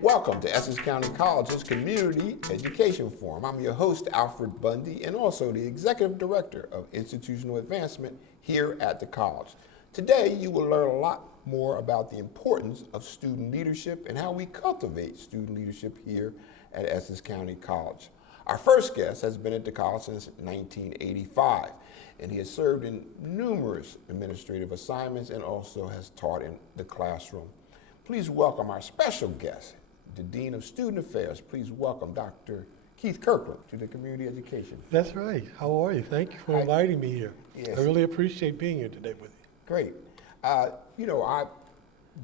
Welcome to Essex County College's Community Education Forum. I'm your host, Alfred Bundy, and also the Executive Director of Institutional Advancement here at the college. Today, you will learn a lot more about the importance of student leadership and how we cultivate student leadership here at Essex County College. Our first guest has been at the college since 1985, and he has served in numerous administrative assignments and also has taught in the classroom. Please welcome our special guest, the Dean of Student Affairs. Please welcome Dr. Keith Kirkland to the Community Education. That's right. How are you? Thank you for inviting me here. Yes. I really appreciate being here today with you. Great. I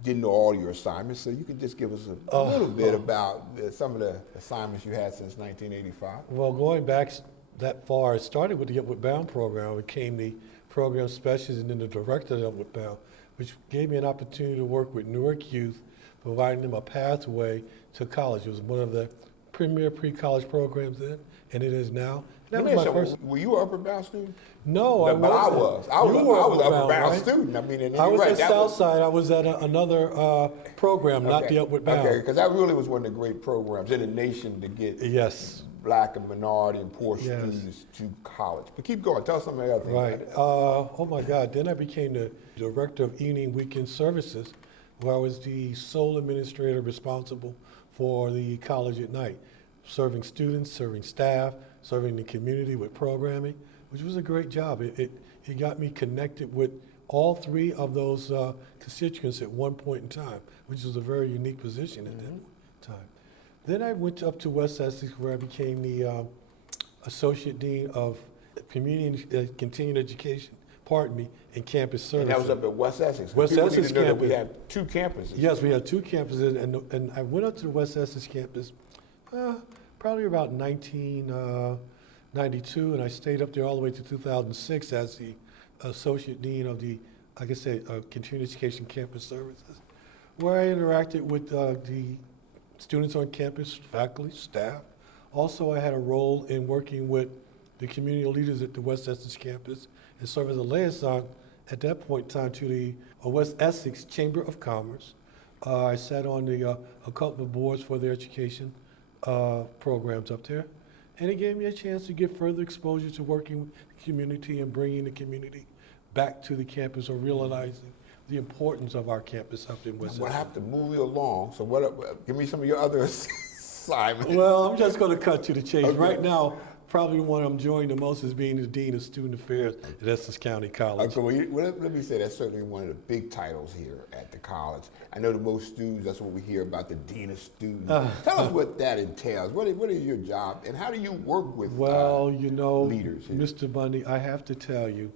didn't know all your assignments, so you could just give us a little bit about some of the assignments you had since 1985. Well, going back that far, I started with the Upward Bound program. I became the program specialist and then the director of the Upward Bound, which gave me an opportunity to work with Newark youth, providing them a pathway to college. It was one of the premier pre-college programs then, and it is now. That was my first. Were you an Upward Bound student? No, I But I was. I was an Upward Bound right? student. I mean, I was right, at Southside. I was at another program, not the Upward Bound. Okay, because that really was one of the great programs in the nation to get Black and minority and poor students to college. But keep going. Tell us some of the other things. Right. Oh my God. Then I became the director of evening weekend services, where I was the sole administrator responsible for the college at night, serving students, serving staff, serving the community with programming, which was a great job. It got me connected with all three of those constituents at one point in time, which was a very unique position at that time. Then I went up to West Essex, where I became the Associate Dean of Community Continuing Education, and Campus Services. And that was up at West Essex. West People Essex need to know that campus. we have two campuses. Yes, we had two campuses, and I went up to the West Essex campus probably about 1992, and I stayed up there all the way to 2006 as the Associate Dean of the, like I said, Continuing Education Campus Services, where I interacted with the students on campus, faculty, staff. Also, I had a role in working with the community leaders at the West Essex campus and served as a liaison at that point in time to the West Essex Chamber of Commerce. I sat on a couple of boards for their education programs up there, and it gave me a chance to get further exposure to working with the community and bringing the community back to the campus, or realizing the importance of our campus up in West Essex. We'll have to move you along. So give me some of your other assignments. Well, I'm just going to cut to the chase. Okay. Right now, probably the one I'm enjoying the most is being the Dean of Student Affairs at Essex County College. Okay, well, let me say that's certainly one of the big titles here at the college. I know that most students, that's what we hear about, the Dean of Students. Tell us what that entails. What is your job, and how do you work with leaders here? Mr. Bundy, I have to tell you,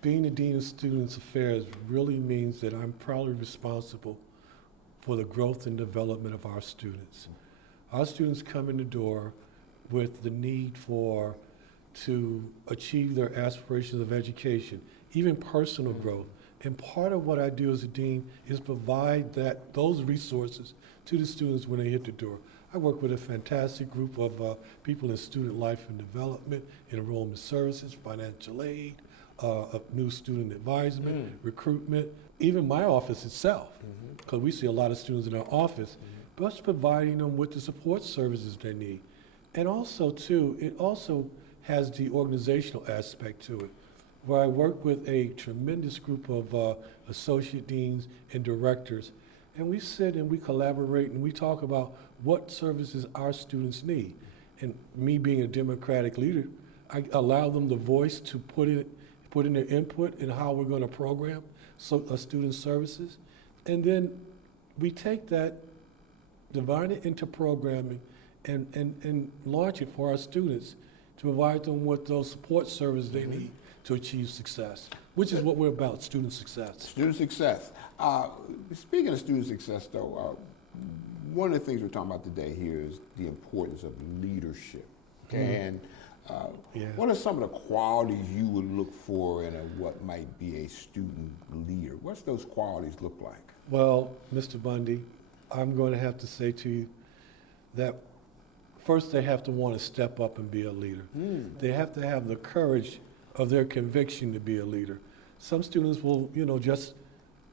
being the Dean of Student Affairs really means that I'm probably responsible for the growth and development of our students. Our students come in the door with the need to achieve their aspirations of education, even personal growth. And part of what I do as a dean is provide those resources to the students when they hit the door. I work with a fantastic group of people in student life and development, enrollment services, financial aid, of new student advisement, recruitment, even my office itself, because we see a lot of students in our office, but providing them with the support services they need. And also, too, it also has the organizational aspect to it, where I work with a tremendous group of associate deans and directors, and we sit and we collaborate and we talk about what services our students need. And me being a democratic leader, I allow them the voice to put in their input in how we're going to program student services, and then we take that, divide it into programming, and launch it for our students to provide them with those support services they need to achieve success, which is what we're about, student success. Student success. Speaking of student success, though, one of the things we're talking about today here is the importance of leadership. Okay? And what are some of the qualities you would look for in what might be a student leader? What's those qualities look like? Well, Mr. Bundy, I'm going to have to say to you that first they have to want to step up and be a leader. They have to have the courage of their conviction to be a leader. Some students will, just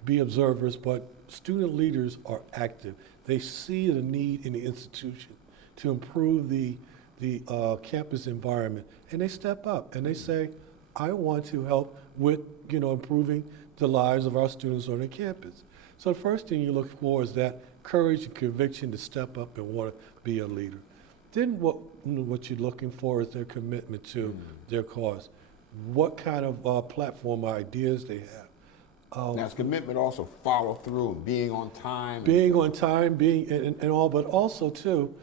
be observers, but student leaders are active. They see the need in the institution to improve the campus environment, and they step up and they say, I want to help with improving the lives of our students on the campus. So the first thing you look for is that courage and conviction to step up and want to be a leader. Then what you're looking for is their commitment to their cause. What kind of platform or ideas they have. Now, is commitment also follow through and being on time? Being on time, being and all, but also too,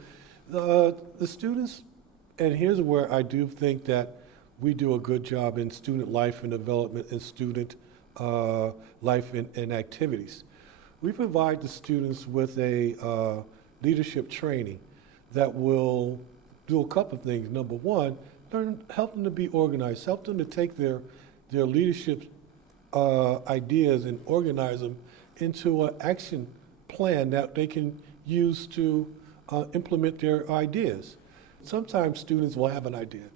the students, and here's where I do think that we do a good job in student life and development and student life and activities. We provide the students with a leadership training that will do a couple of things. Number one, help them to be organized, help them to take their leadership ideas and organize them into an action plan that they can use to implement their ideas. Sometimes students will have an idea,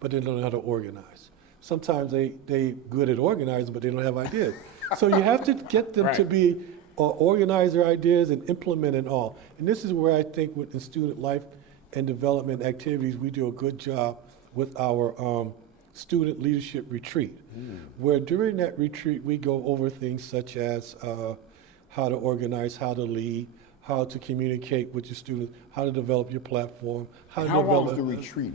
but they don't know how to organize. Sometimes they good at organizing, but they don't have ideas. So you have to get them to be organize their ideas and implement it all. And this is where I think with the student life and development activities, we do a good job with our student leadership retreat, where during that retreat we go over things such as how to organize, how to lead, how to communicate with your students, how to develop your platform. How long is the retreat?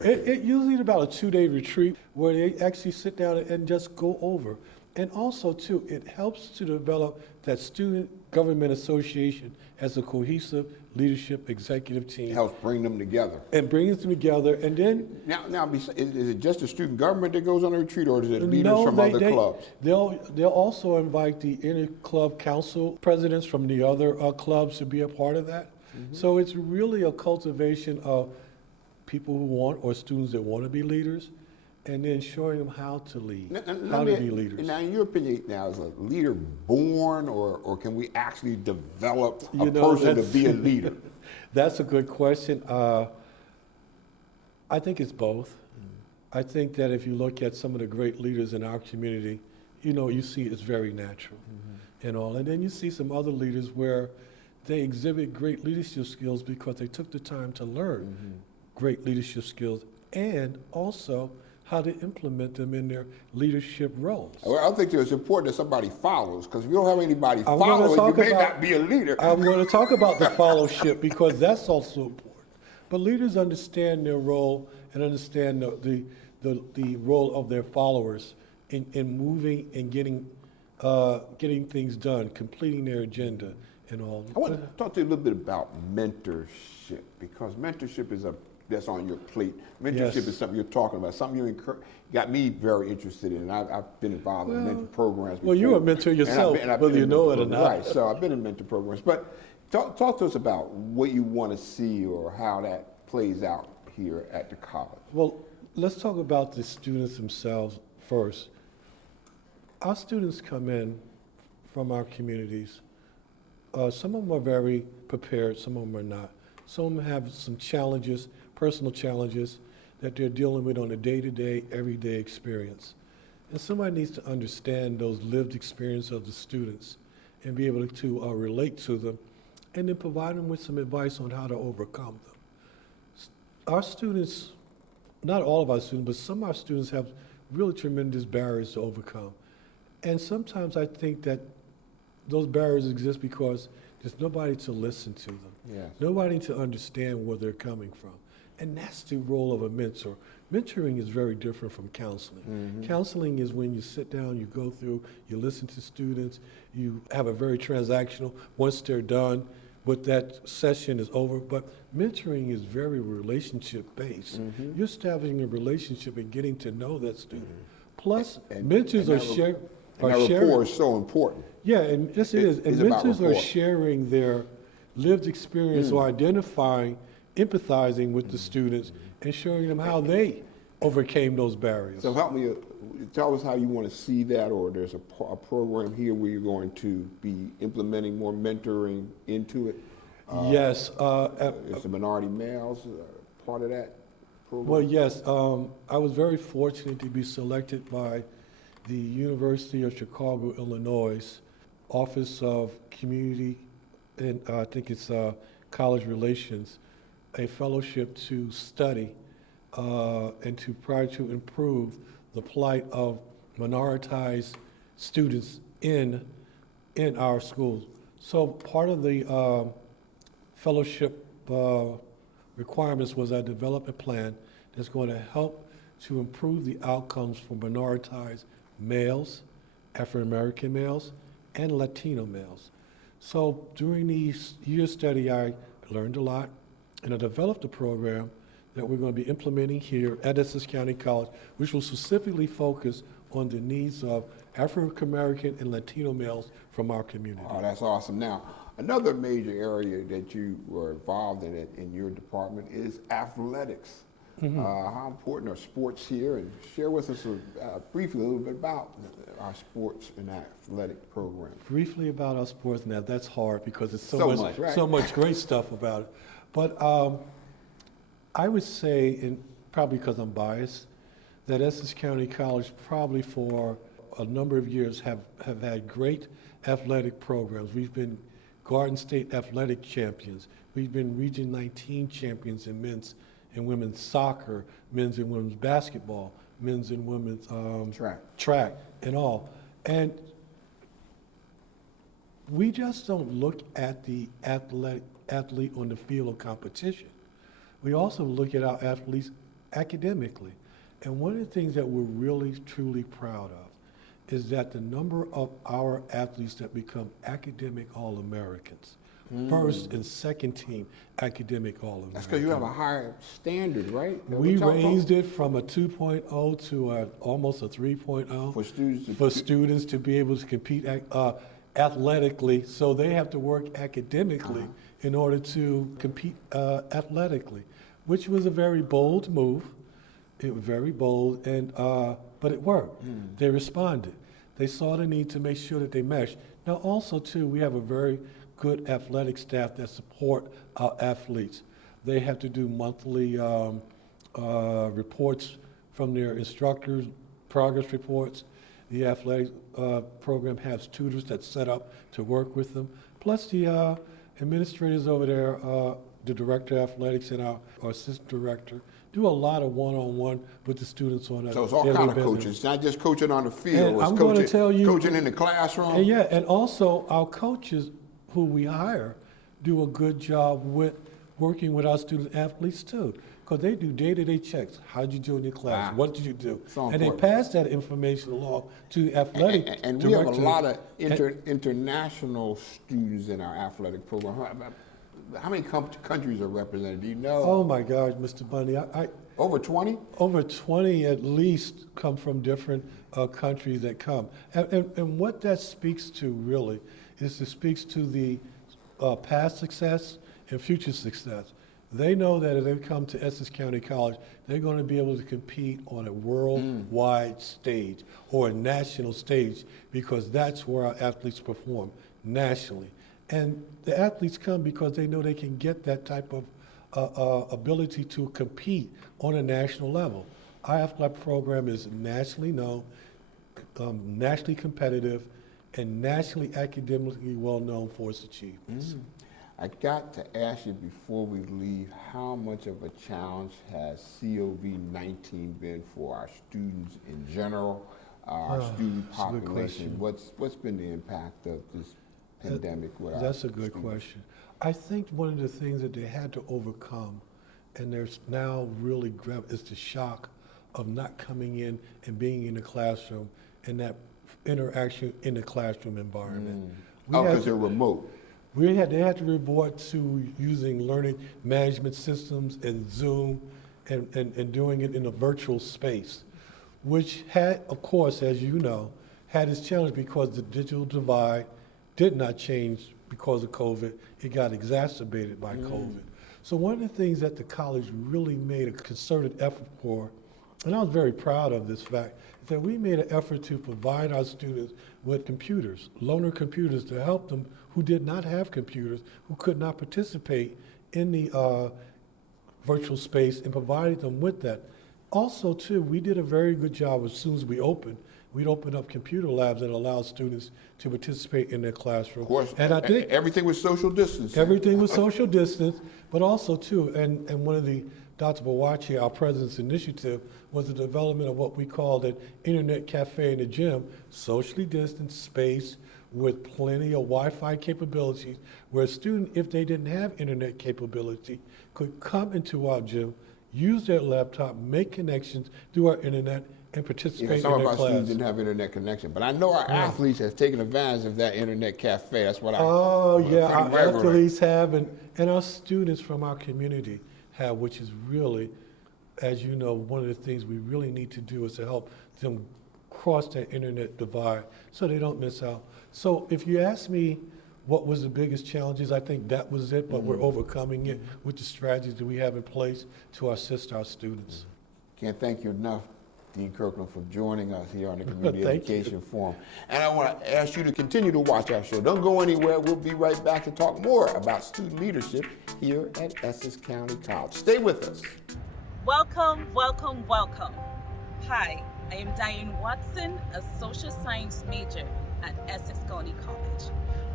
It usually is about a 2-day retreat where they actually sit down and just go over. And also, too, it helps to develop that student government association as a cohesive leadership executive team. It helps bring them together. And brings them together, and then... Now, is it just the student government that goes on a retreat, or is it leaders from other clubs? They'll also invite the inter-club council presidents from the other clubs to be a part of that. So it's really a cultivation of people who want, or students that want to be leaders, and then showing them how to lead, how to be leaders. Now, in your opinion, now is a leader born, or can we actually develop a person to be a leader? That's a good question. I think it's both. I think that if you look at some of the great leaders in our community, you see it's very natural and all. And then you see some other leaders where they exhibit great leadership skills because they took the time to learn great leadership skills and also how to implement them in their leadership roles. Well, I think it's important that somebody follows, because if you don't have anybody following, you may not be a leader. I'm going to talk about the fellowship because that's also important. But leaders understand their role and understand the role of their followers in moving and getting things done, completing their agenda and all. I want to talk to you a little bit about mentorship, because mentorship is that's on your plate. Mentorship is something you're talking about, something you got me very interested in. I've been involved in mentor programs before. Well, you're a mentor yourself, whether you know it or not. Right, so I've been in mentor programs. But talk to us about what you want to see or how that plays out here at the college. Well, let's talk about the students themselves first. Our students come in from our communities. Some of them are very prepared, some of them are not. Some of them have some challenges, personal challenges that they're dealing with on a day-to-day, everyday experience. And somebody needs to understand those lived experiences of the students and be able to relate to them and then provide them with some advice on how to overcome them. Our students, not all of our students, but some of our students have really tremendous barriers to overcome. And sometimes I think that those barriers exist because there's nobody to listen to them. Yes. Nobody to understand where they're coming from. And that's the role of a mentor. Mentoring is very different from counseling. Counseling is when you sit down, you go through, you listen to students, you have a very transactional, once they're done, but that session is over. But mentoring is very relationship-based. You're establishing a relationship and getting to know that student. Plus, mentors are sharing. And that rapport is so important. Yeah, and yes, it is. And mentors are sharing their lived experience or identifying, empathizing with the students and showing them how they overcame those barriers. So help me, tell us how you want to see that, or there's a program here where you're going to be implementing more mentoring into it? Yes. Is the minority males part of that program? Well, yes. I was very fortunate to be selected by the University of Chicago, Illinois, Office of Community, and I think it's College Relations, a fellowship to study and to try to improve the plight of minoritized students in our schools. So part of the fellowship requirements was a development plan that's going to help to improve the outcomes for minoritized males, African American males, and Latino males. So during these year study, I learned a lot, and I developed a program that we're going to be implementing here at Essex County College, which will specifically focus on the needs of African American and Latino males from our community. Oh, that's awesome. Now, another major area that you were involved in your department is athletics. How important are sports here? And share with us briefly a little bit about our sports and athletic program. Briefly about our sports, now that's hard because it's So much, right? so much great stuff about it. But I would say, and probably because I'm biased, that Essex County College probably for a number of years have had great athletic programs. We've been Garden State athletic champions. We've been Region 19 champions in men's and women's soccer, men's and women's basketball, men's and women's track and all. And we just don't look at the athlete on the field of competition. We also look at our athletes academically. And one of the things that we're really, truly proud of is that the number of our athletes that become academic All-Americans, first and second team academic All-Americans. That's because you have a higher standard, right? We raised it from a 2.0 to almost a 3.0 for students to be able to compete athletically. So they have to work academically in order to compete athletically, which was a very bold move. It was very bold, and but it worked. They responded. They saw the need to make sure that they meshed. Now, also, too, we have a very good athletic staff that support our athletes. They have to do monthly reports from their instructors, progress reports. The athletic program has tutors that set up to work with them. Plus, the administrators over there, the director of athletics and our assistant director, do a lot of one-on-one with the students on a So it's all kind of coaching. It's not just coaching on the field. And it's I'm going to tell you, coaching in the classroom. And yeah, and also our coaches who we hire do a good job with working with our student athletes too, because they do day-to-day checks. How'd you do in your class? What did you do? So and they pass that information along to the athletic and we have a lot of international students in our athletic program. How many countries are represented? Do you know? Oh my gosh, Mr. Bundy, over 20? Over 20 at least come from different countries that come. And what that speaks to really is it speaks to the past success and future success. They know that if they come to Essex County College, they're going to be able to compete on a worldwide stage or a national stage, because that's where our athletes perform nationally. And the athletes come because they know they can get that type of ability to compete on a national level. Our athletic program is nationally known, nationally competitive, and nationally academically well known for its achievements. I got to ask you before we leave, how much of a challenge has COVID-19 been for our students in general, our student population? What's been the impact of this pandemic with our That's a good students? question. I think one of the things that they had to overcome, and there's now really is the shock of not coming in and being in the classroom and that interaction in the classroom environment. Because they're remote. They had to revert to using learning management systems and Zoom and doing it in a virtual space, which had, of course, as you know, had its challenge because the digital divide did not change because of COVID. It got exacerbated by COVID. So one of the things that the college really made a concerted effort for, and I was very proud of this fact, is that we made an effort to provide our students with computers, loaner computers, to help them who did not have computers, who could not participate in the virtual space, and provided them with that. Also, too, we did a very good job as soon as we opened. we'd open up computer labs that allow students to participate in their classroom. Of course, and I think everything was social distancing. everything was social distance, but also too, and one of the Dr. Bawachi, our president's initiative, was the development of what we called an internet cafe in the gym, socially distanced space with plenty of Wi-Fi capabilities, where a student, if they didn't have internet capability, could come into our gym, use their laptop, make connections through our internet, and participate Some in of their our class. students didn't have internet connection, but I know our athletes have taken advantage of that internet cafe. That's what I. Oh, yeah, our pretty regular. athletes have, and our students from our community have, which is really, as you know, one of the things we really need to do is to help them cross that internet divide so they don't miss out. So if you ask me what was the biggest challenges, I think that was it, but we're overcoming it with the strategies that we have in place to assist our students. Can't thank you enough, Dean Kirkland, for joining us here on the Community Thank you. Education Forum. And I want to ask you to continue to watch our show. Don't go anywhere. We'll be right back to talk more about student leadership here at Essex County College. Stay with us. Welcome, welcome, welcome. Hi, I am Diane Watson, a social science major at Essex County College.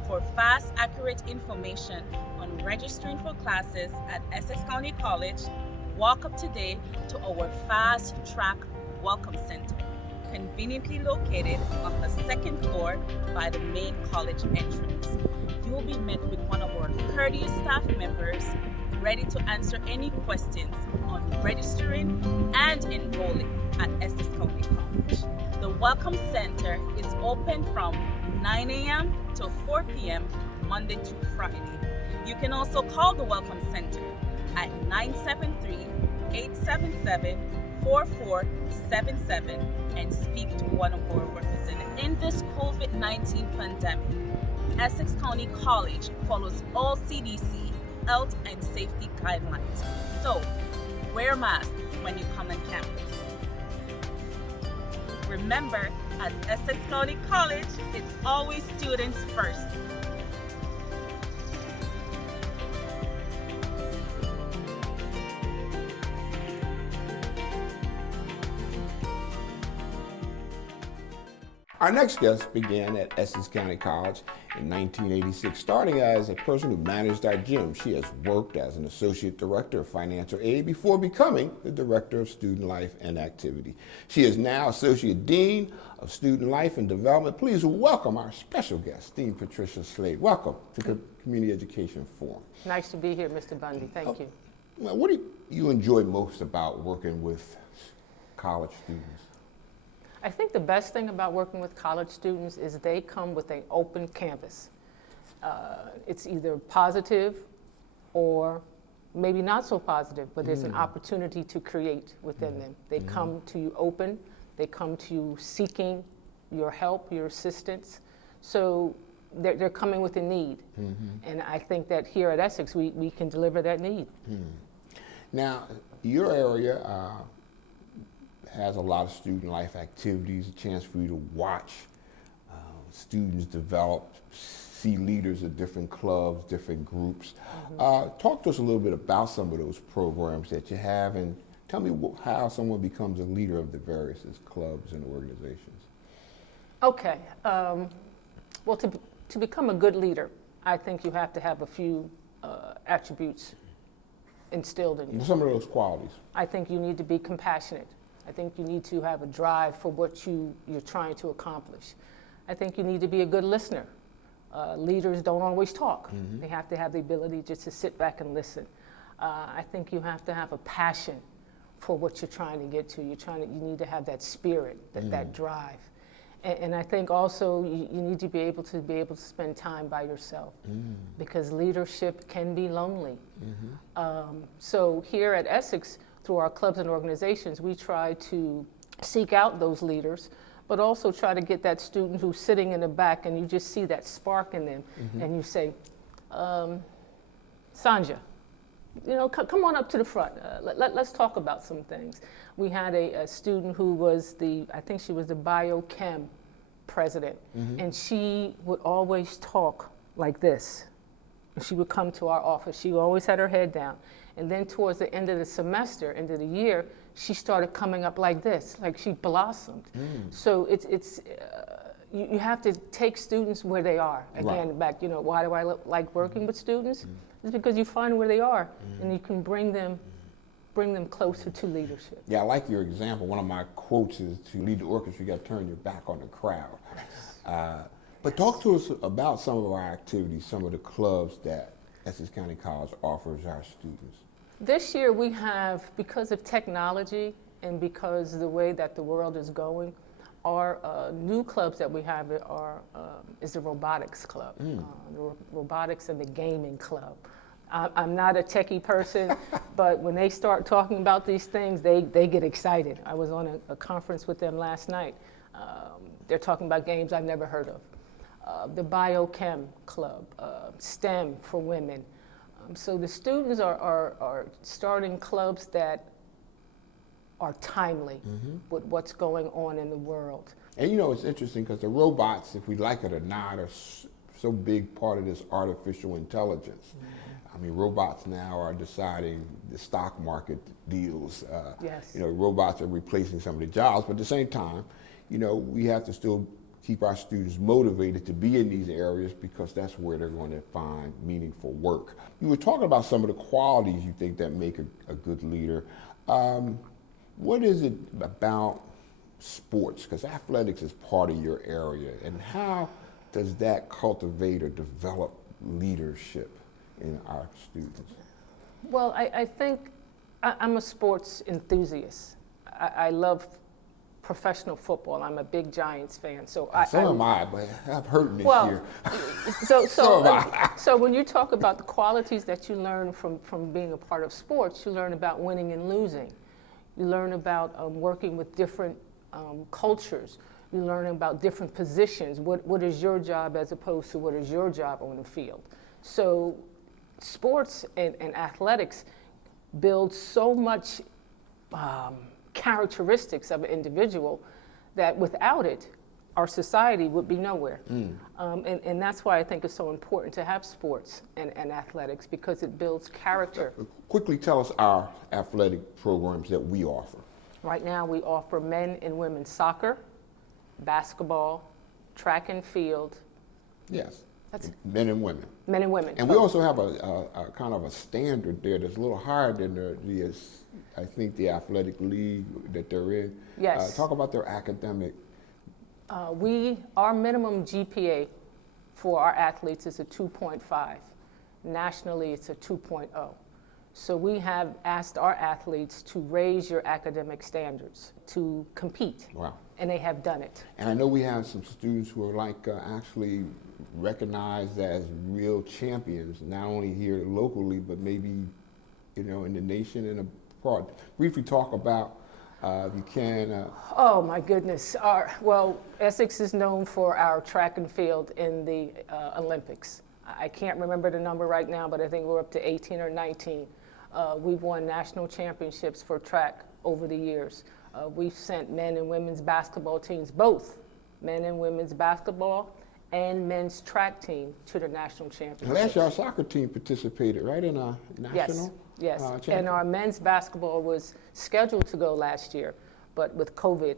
For fast, accurate information on registering for classes at Essex County College, walk up today to our Fast Track Welcome Center, conveniently located on the second floor by the main college entrance. You will be met with one of our courteous staff members ready to answer any questions on registering and enrolling at Essex County College. The Welcome Center is open from 9 a.m. to 4 p.m. Monday through Friday. You can also call the Welcome Center at 973-877-4477 and speak to one of our representatives. In this COVID-19 pandemic, Essex County College follows all CDC health and safety guidelines. So, wear a mask when you come on campus. Remember, at Essex County College, it's always students first. Our next guest began at Essex County College in 1986, starting as a person who managed our gym. She has worked as an associate director of financial aid before becoming the director of student life and activity. She is now associate dean of student life and development. Please welcome our special guest, Dean Patricia Slade. Welcome to the Community Education Forum. Nice to be here, Mr. Bundy. Thank you. Well, what do you enjoy most about working with college students? I think the best thing about working with college students is they come with an open canvas. It's either positive or maybe not so positive, but there's an opportunity to create within them. They come to you open, they come to you seeking your help, your assistance. So they're coming with a need. And I think that here at Essex, we can deliver that need. Now, your area has a lot of student life activities, a chance for you to watch students develop, see leaders of different clubs, different groups. Talk to us a little bit about some of those programs that you have, and tell me how someone becomes a leader of the various clubs and organizations. Okay. Well, to become a good leader, I think you have to have a few attributes instilled in you. Some of those qualities. I think you need to be compassionate. I think you need to have a drive for what you're trying to accomplish. I think you need to be a good listener. Leaders don't always talk. They have to have the ability just to sit back and listen. I think you have to have a passion for what you're trying to get to. You need to have that spirit, that drive. And I think also you need to be able to spend time by yourself, because leadership can be lonely. So here at Essex, through our clubs and organizations, we try to seek out those leaders, but also try to get that student who's sitting in the back and you just see that spark in them, and you say, Sanja, come on up to the front. Let's talk about some things. We had a student who was I think she was the biochem president, and she would always talk like this. She would come to our office. She always had her head down, And then towards the end of the semester, end of the year, she started coming up like this, like she blossomed. So you have to take students where they are. Again, back, why do I like working with students? It's because you find where they are and you can bring them closer to leadership. Yeah, I like your example. One of my quotes is, to lead the orchestra, you got to turn your back on the crowd. But talk to us about some of our activities, some of the clubs that Essex County College offers our students. This year we have, because of technology and because the way that the world is going, our new clubs that we have is the robotics club, the robotics and the gaming club. I'm not a techie person, but when they start talking about these things, they get excited. I was on a conference with them last night. They're talking about games I've never heard of. The biochem club, STEM for women. So the students are starting clubs that are timely with what's going on in the world. And it's interesting because the robots, if we like it or not, are so big part of this artificial intelligence. I mean, robots now are deciding the stock market deals. Yes. Robots are replacing some of the jobs, but at the same time, we have to still keep our students motivated to be in these areas because that's where they're going to find meaningful work. You were talking about some of the qualities you think that make a good leader. What is it about sports? Because athletics is part of your area, and how does that cultivate or develop leadership in our students? Well, I think I'm a sports enthusiast. I love professional football. I'm a big Giants fan. So am I, but I've heard this year. So when you talk about the qualities that you learn from being a part of sports, you learn about winning and losing. You learn about working with different cultures. You learn about different positions. What is your job as opposed to what is your job on the field? So sports and athletics build so much characteristics of an individual that without it, our society would be nowhere. And that's why I think it's so important to have sports and athletics, because it builds character. Quickly tell us our athletic programs that we offer. Right now we offer men and women's soccer, basketball, track and field. Yes, men and women. Men and women. And we also have a kind of a standard there that's a little higher than I think the athletic league that they're in. Yes. Talk about their academic. Our minimum GPA for our athletes is a 2.5. Nationally, it's a 2.0. So we have asked our athletes to raise your academic standards to compete. Wow. And they have done it. And I know we have some students who are actually recognized as real champions, not only here locally, but maybe, in the nation and abroad. Briefly talk about, if you can. Oh my goodness. Essex is known for our track and field in the Olympics. I can't remember the number right now, but I think we're up to 18 or 19. We've won national championships for track over the years. We've sent men and women's basketball teams, both men and women's basketball and men's track team, to the national championships. Last year our soccer team participated, right, in a national? Yes. And our men's basketball was scheduled to go last year, but with COVID,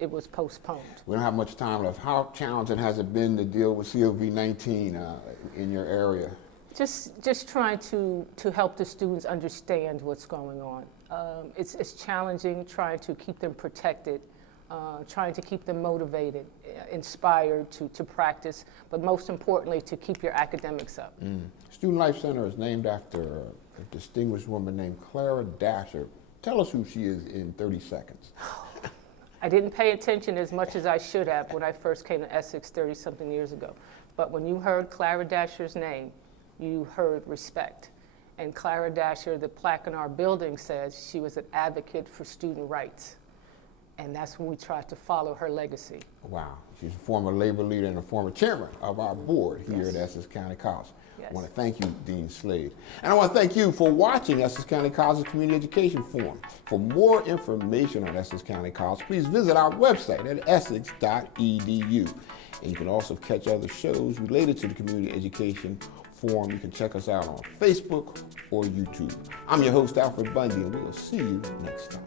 it was postponed. We don't have much time left. How challenging has it been to deal with COVID-19 in your area? Just trying to help the students understand what's going on. It's challenging trying to keep them protected, trying to keep them motivated, inspired to practice, but most importantly, to keep your academics up. Student Life Center is named after a distinguished woman named Clara Dasher. Tell us who she is in 30 seconds. I didn't pay attention as much as I should have when I first came to Essex 30-something years ago. But when you heard Clara Dasher's name, you heard respect. And Clara Dasher, the plaque in our building says she was an advocate for student rights. And that's when we tried to follow her legacy. Wow. She's a former labor leader and a former chairman of our board here at Essex County College. Yes. I want to thank you, Dean Slade. And I want to thank you for watching Essex County College's Community Education Forum. For more information on Essex County College, please visit our website at essex.edu. And you can also catch other shows related to the Community Education Forum. You can check us out on Facebook or YouTube. I'm your host, Alfred Bundy, and we'll see you next time.